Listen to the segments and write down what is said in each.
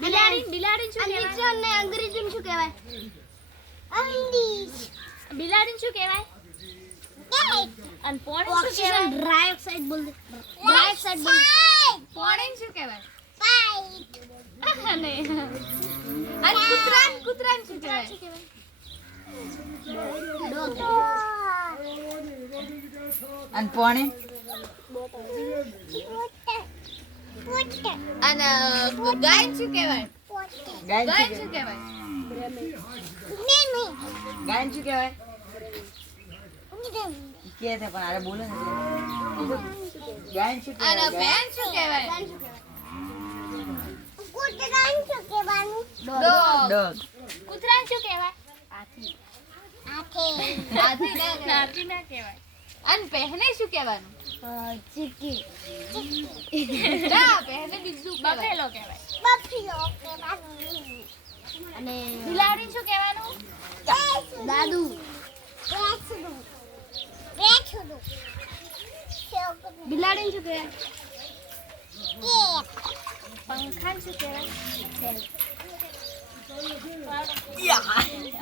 બિલાડી શું કહેવાય? અને અંગ્રેજીમાં શું કહેવાય? અંડીશ. બિલાડી શું કહેવાય? અને પોણી શું કહેવાય? ઓક્સિજન ડાયોક્સાઇડ બોલ દે. ડાયોક્સાઇડ બોલ દે. પોણી શું કહેવાય? પાઇપ. અને કૂતરાને શું કહેવાય? ડોગ. અને પોણે અને ગાય શું કહેવાય? ગાય ગાય શું શું કહેવાય? ગાય શું કહેવાય? કે છે પણ આરે બોલે ને ગાય શું અને કહેવાય? ભેંસ શું કહેવાય? ડોગ. ડોગ. કૂતરાને શું કહેવાય? હાથી. હાથી ના કહેવાય. અને પહેને શું કહેવાનું? ચીકી. ના, પહેને બીજું બફેલો કહેવાય. અને બિલાડી શું કહેવાનું? દાદુ. બિલાડી શું કહેવાય? પંખા શું કહેવાય?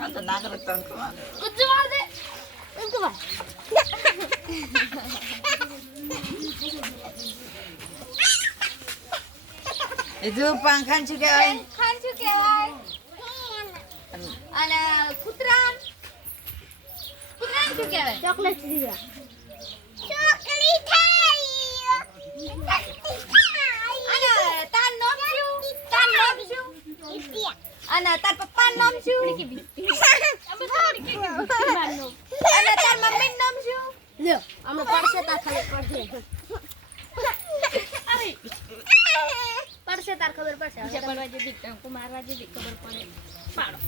આ તો નાગર તંકમાં કૂદતું માર દે. એ જો પાંખાને શું કહેવાય? પંખા શું કહેવાય? અને કૂતરાને શું કહેવાય? ચોકલેટ દીવા. અને તાર નામ શું? અને તાર પપ્પાનું નામ શું? અને તાર મમ્મીનું નામ શું? લ્યો આમાં પડશે તાર ખબર પડશે. પડશે તાર ખબર પડશે. બીજા પડવા જેવી ટંકુ મારવા જેવી ખબર પડે. પાડો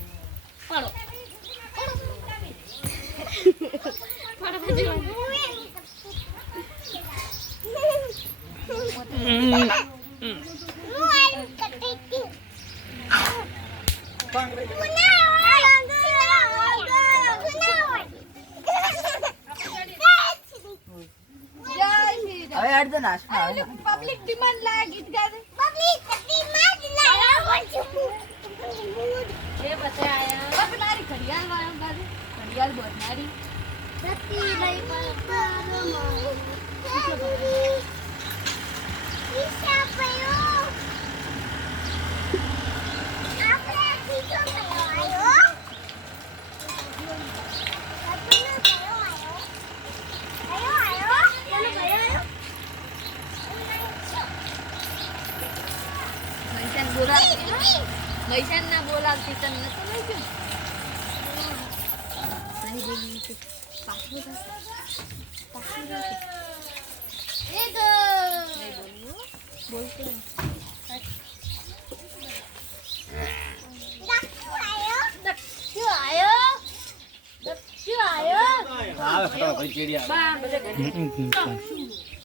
પાડો પાડવા જેવી. જય શ્રી રામ. હવે અડધો નાશમાં આવે ને. પબ્લિક ડિમાન્ડ લાગે ગીત ગાવે. એ બધા આયા. તારી ઘડિયાળ વાળા ગાવે. ઘડિયાળ બોલનારી. મૈસાન ના બોલાવતી તમને તો લઈ ગયો. આવે ખરો ભાઈ ચીડિયા.